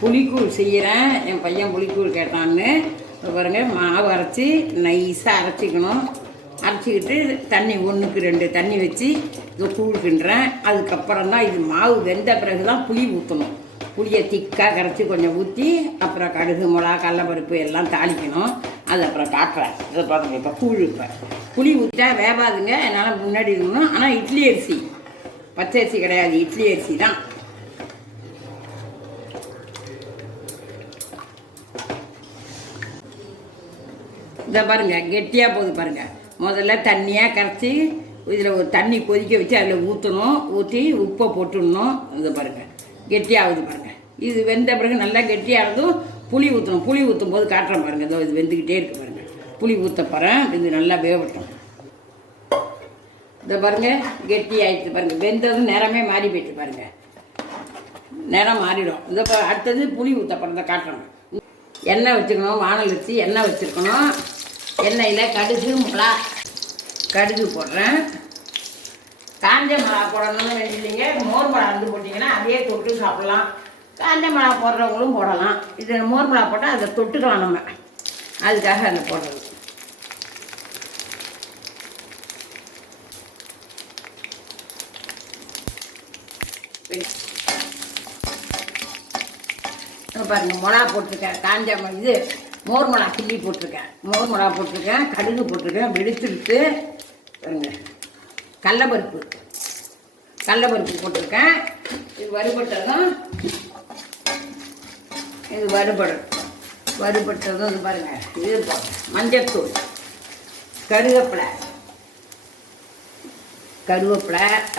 புளிக்கூழ் செய்கிறேன். என் பையன் புளிக்கூழ் கேட்டான்னு பாருங்கள். மாவு அரைச்சி நைஸாக அரைச்சிக்கணும். அரைச்சிக்கிட்டு தண்ணி 1க்கு 2 தண்ணி வச்சு இதை கூழ் கிண்டுறேன். அதுக்கப்புறம் தான் இது மாவு வெந்த பிறகு தான் புளி ஊற்றணும். புளியை திக்காக கரைச்சி கொஞ்சம் ஊற்றி அப்புறம் கடுகு மிளகா கடலப்பருப்பு எல்லாம் தாளிக்கணும். அது அப்புறம் காட்டுறேன். இதை பாருங்க. இப்போ கூழ் இப்போ புளி ஊற்றிட்டா வேகாதுங்க. என்னால் முன்னாடி இருக்கணும். ஆனால் இட்லி அரிசி, பச்சை அரிசி கிடையாது, இட்லி அரிசி தான். இதை பாருங்கள், கெட்டியாக போகுது பாருங்கள். முதல்ல தண்ணியாக கரைச்சி இதில் ஒரு தண்ணி கொதிக்க வச்சு அதில் ஊற்றணும். ஊற்றி உப்பை போட்டுடணும். இதை பாருங்கள், கெட்டியாகுது பாருங்கள். இது வெந்த பிறகு நல்லா கெட்டியானதும் புளி ஊற்றணும். புளி ஊற்றும் போது காட்டுறேன் பாருங்கள். இதோ இது வெந்துக்கிட்டே இருக்குது பாருங்கள். புளி ஊற்ற போகிறேன். இது நல்லா வேகட்டும். இதை பாருங்கள், கெட்டி ஆகிடுச்சு பாருங்கள். வெந்ததும் நிறமே மாறி போயிட்டு பாருங்கள். நிறம் மாறிடும். இதை அடுத்தது புளி ஊற்ற போகிறத காட்டுறேன். எண்ணெய் வச்சுக்கணும். வானல் வச்சு எண்ணெய் வச்சுருக்கணும். எண்ணெயில் கடுகு மிளகா, கடுகு போடுறேன். காஞ்ச மிளகா போடணும்னு வேண்டியதில்லைங்க. மோர் மிளகா வந்து போட்டிங்கன்னா அதையே தொட்டு சாப்பிட்லாம். காஞ்ச மிளகா போடுறவங்களும் போடலாம். இது மோர் மிளகா போட்டால் அதை தொட்டுக்கலாம் நம்ம. அதுக்காக அதை போடுறது. பாருங்கள், மிளகா போட்டிருக்கேன். காஞ்ச இது மோர் மிளகா கிள்ளி போட்டிருக்கேன். மோர் மிளகா போட்டிருக்கேன். கடுகு போட்டிருக்கேன். வெடிச்சுட்டு பாருங்கள், கடலப்பருப்பு போட்டிருக்கேன். இது வறுபட்டதும் இது வறுபட்டதும் இது பாருங்கள். இது மஞ்சத்தூள், கருவேப்பிலை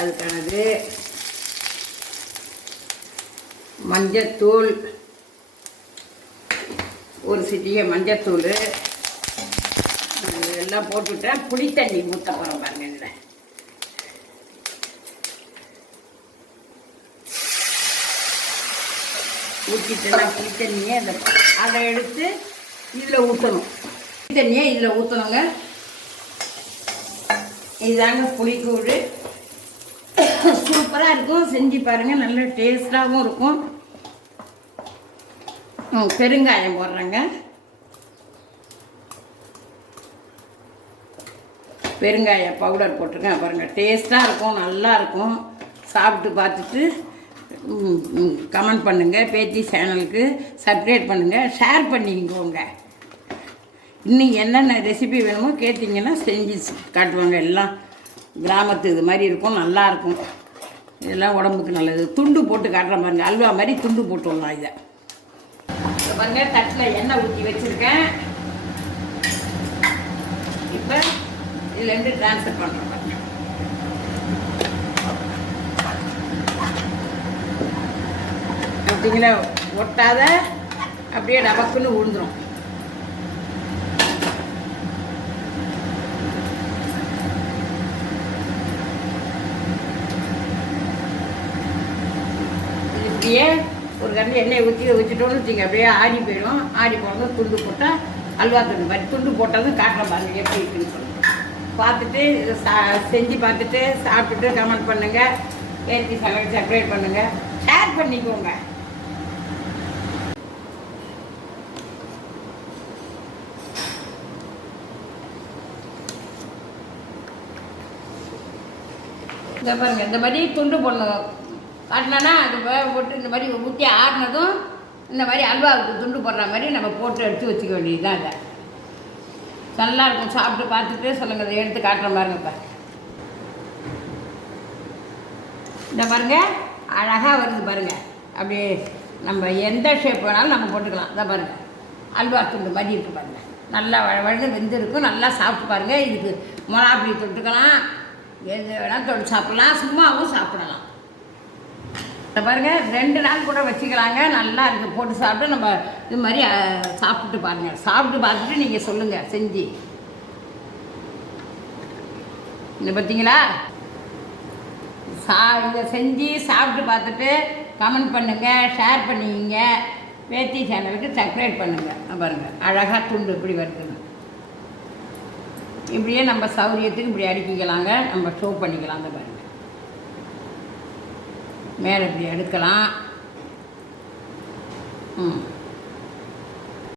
அதுக்கானது, மஞ்சத்தூள், ஒரு சிட்டிகை மஞ்சத்தூள் எல்லாம் போட்டுவிட்டேன். புளி தண்ணி ஊற்ற போகிறோம் பாருங்க. இதில் ஊற்றிட்டேன்னா புளி தண்ணியை அதை எடுத்து இதில் ஊற்றணும். புளி தண்ணியை இதில் ஊற்றணுங்க. இதுதாங்க புளிக்கூழ். சூப்பராக இருக்கும். செஞ்சு பாருங்கள். நல்ல டேஸ்ட்டாகவும் இருக்கும். பெருங்காயம் போடுறேங்க. பெருங்காய பவுடர் போட்டிருக்கேன் பாருங்கள். டேஸ்ட்டாக இருக்கும், நல்லா இருக்கும். சாப்பிட்டு பார்த்துட்டு கமெண்ட் பண்ணுங்கள். பேத்தி சேனலுக்கு சப்ஸ்கிரைப் பண்ணுங்கள், ஷேர் பண்ணிக்கோங்க. இன்னும் என்னென்ன ரெசிபி வேணுமோ கேட்டிங்கன்னா செஞ்சு காட்டுவாங்க. எல்லாம் கிராமத்து இது மாதிரி இருக்கும், நல்லாயிருக்கும். இதெல்லாம் உடம்புக்கு நல்லது. துண்டு போட்டு காட்டுற பாருங்க. அல்வா மாதிரி துண்டு போட்டுடலாம். இதை பாருங்க, தட்டில் எண்ணெய் ஊற்றி வச்சுருக்கேன். இப்போ இதுலேருந்து ட்ரான்ஸ்ஃபர் பண்ணுறோம் பாருங்க. அப்படிங்களா, ஒட்டாத அப்படியே டபக்குன்னு விழுந்துடும். இப்படியே ஒரு கரண்டி எண்ணெயை வச்சுட்டோன்னு வச்சுங்க. அப்படியே ஆடி போயிடும். ஆடி போனதும் துண்டு போட்டால் அல்வா துண்டு மாதிரி துண்டு போட்டதும் காட்டுற பாருங்க எப்படி இருக்குன்னு சொல்லுங்கள். பார்த்துட்டு செஞ்சு பார்த்துட்டு சாப்பிட்டுட்டு கமெண்ட் பண்ணுங்கள். பேத்தி சேனலுக்கு சப்ஸ்கிரைப் பண்ணுங்கள், ஷேர் பண்ணிக்கோங்க. இந்த பாருங்கள், இந்த மாதிரி துண்டு போடணும். காட்டினா அது போட்டு இந்த மாதிரி ஊற்றி ஆடினதும் இந்த மாதிரி அல்வாவுக்கு துண்டு போடுற மாதிரி நம்ம போட்டு எடுத்து வச்சுக்க வேண்டியது தான். அதை நல்லாயிருக்கும். சாப்பிட்டு பார்த்துட்டு சொல்லுங்கள். அதை எடுத்து காட்டுற பாருங்க. இப்போ இந்த பாருங்கள், அழகாக வருது பாருங்கள். அப்படியே நம்ம எந்த ஷேப் வேணாலும் நம்ம போட்டுக்கலாம். இதை பாருங்கள், அல்வா துண்டு மாதிரி இருக்குது பாருங்கள். நல்லா வழவழன்னு வெந்திருக்கும். நல்லா சாப்பிட்டு பாருங்கள். இதுக்கு மிளகாப்பொடி தொட்டுக்கலாம், எது வேணாலும் தொட்டு சாப்பிட்லாம், சும்மாவும் சாப்பிடலாம். இதை பாருங்கள், 2 நாள் கூட வச்சுக்கலாங்க. நல்லா இருக்குது. போட்டு சாப்பிட்டு நம்ம இது மாதிரி சாப்பிட்டு பாருங்கள். சாப்பிட்டு பார்த்துட்டு நீங்கள் சொல்லுங்கள் செஞ்சு. இந்த பார்த்தீங்களா, இதை செஞ்சு சாப்பிட்டு பார்த்துட்டு கமெண்ட் பண்ணுங்கள், ஷேர் பண்ணிங்க. பேத்தி சேனலுக்கு சப்ஸ்கிரைப் பண்ணுங்கள். பாருங்கள், அழகாக துண்டு இப்படி வருதுங்க. இப்படியே நம்ம சௌரியத்துக்கு இப்படி அடுக்கிக்கலாங்க. நம்ம ஷோ பண்ணிக்கலாம். அந்த பாருங்கள், மேலே இப்படி எடுக்கலாம். ம்